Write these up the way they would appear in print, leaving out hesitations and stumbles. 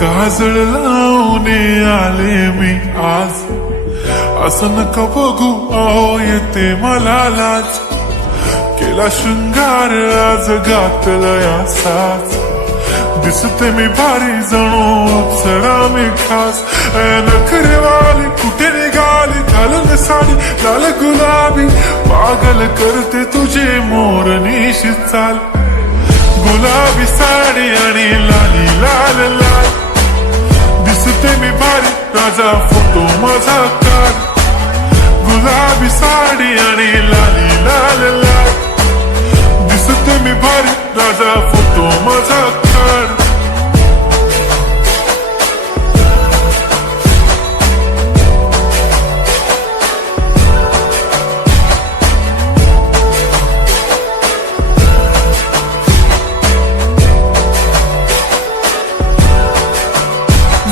काजळ लावून आले मी आज, असं नका बघू अहो येते मला लाज. केला शृंगार आज घातलाय असाच, दिसते मी भारी जणू अप्सरा मी खास. नखरेवाली कुठे निघाली घालून साडी लाल गुलाबी, पागल करते तुझे मोरनीशी चाल. गुलाबी साडी आणि लाली लाल लाल, दिसते मी भारी राजा फोटो माझा काढ. गुलाबी साडी आणि लाली लाल लाल, दिसते मी भारी राजा फोटो माझा काढ.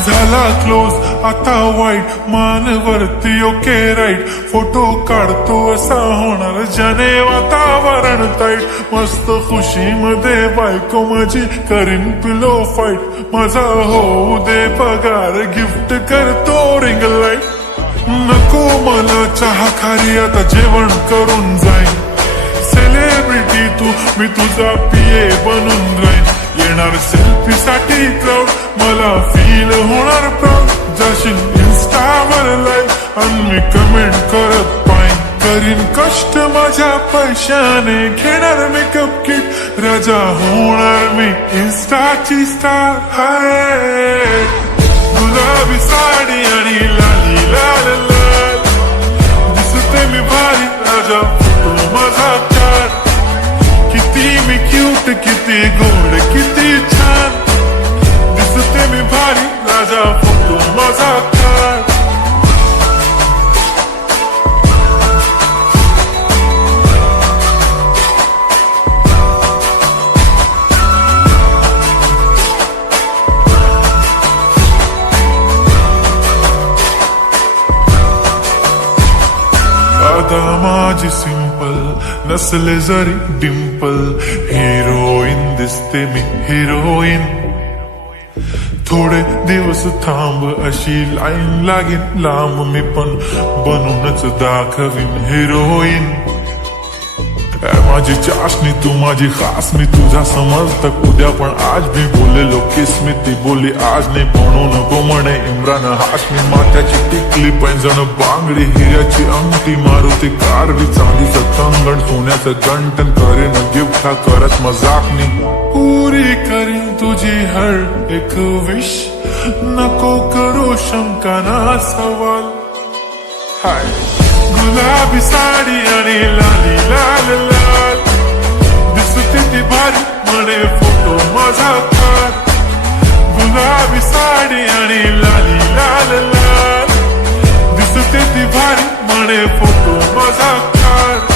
झाला क्लोज आता वाईट, मान वरती ओके राईट. फोटो काढतो असा होणार ज्याने वातावरण ताईट. मस्त खुशी मध्ये बायको माझी करीन पिलो फाईट. माझा होऊ दे पगार गिफ्ट करतो रिंग लाईट. नको मला चहा खारी आता जेवण करून जाईन. सेलिब्रिटी तू मी तुझा पिये बनून राहीन. येणार सेल्फी साठी क्राऊड मला फील होणार प्राऊड. जाशील इन्स्टावर लाईव्ह आणि मी कमेंट करत पाईन. करीन कष्ट माझ्या पैशाने घेणार मेकअप किट. राजा होणार मी इन्स्टाची स्टार. हाय गुलाबी साडी आणि लाली लाल लाल, दिसते मी भारी राजा फोटो माझा काढ. किती मी क्यूट किती गोड किती छान, दिसते मी भारी राजा फोटो माझा काढ. आता माझी सिंपल नसले जरी डिंपल, हिरोईन दिसते मी हिरोईन. थोडे दिवस थांब अशी लाईन लागेल लांब, मी पण बनूनच दाखवीन हिरोईन. माझी चाशनी तू माझी खास, मी तुझा समजतक उद्या पण आज मी बोललेलो किस्मी. ती बोली आज नाही म्हणू नको म्हणे इम्रान हाशमी. माथ्याची टिकली पैंजण बांगडी हिऱ्याची अंगठी, मारुती कारवी चांदीचं कंगण सोन्याचं गंटन. करेन गिफ्ट हा करत मजाकनी, पुरी करीन तुझी हर एक विश. नको करू शंका ना सवाल. हाय गुलाबी साडी आणि लाली लाल लाल, दिसते ती भारी म्हणे फोटो माझा काढ. गुलाबी साडी आणि लाली लाल लाल, दिसते ती भारी म्हणे फोटो माझा काढ.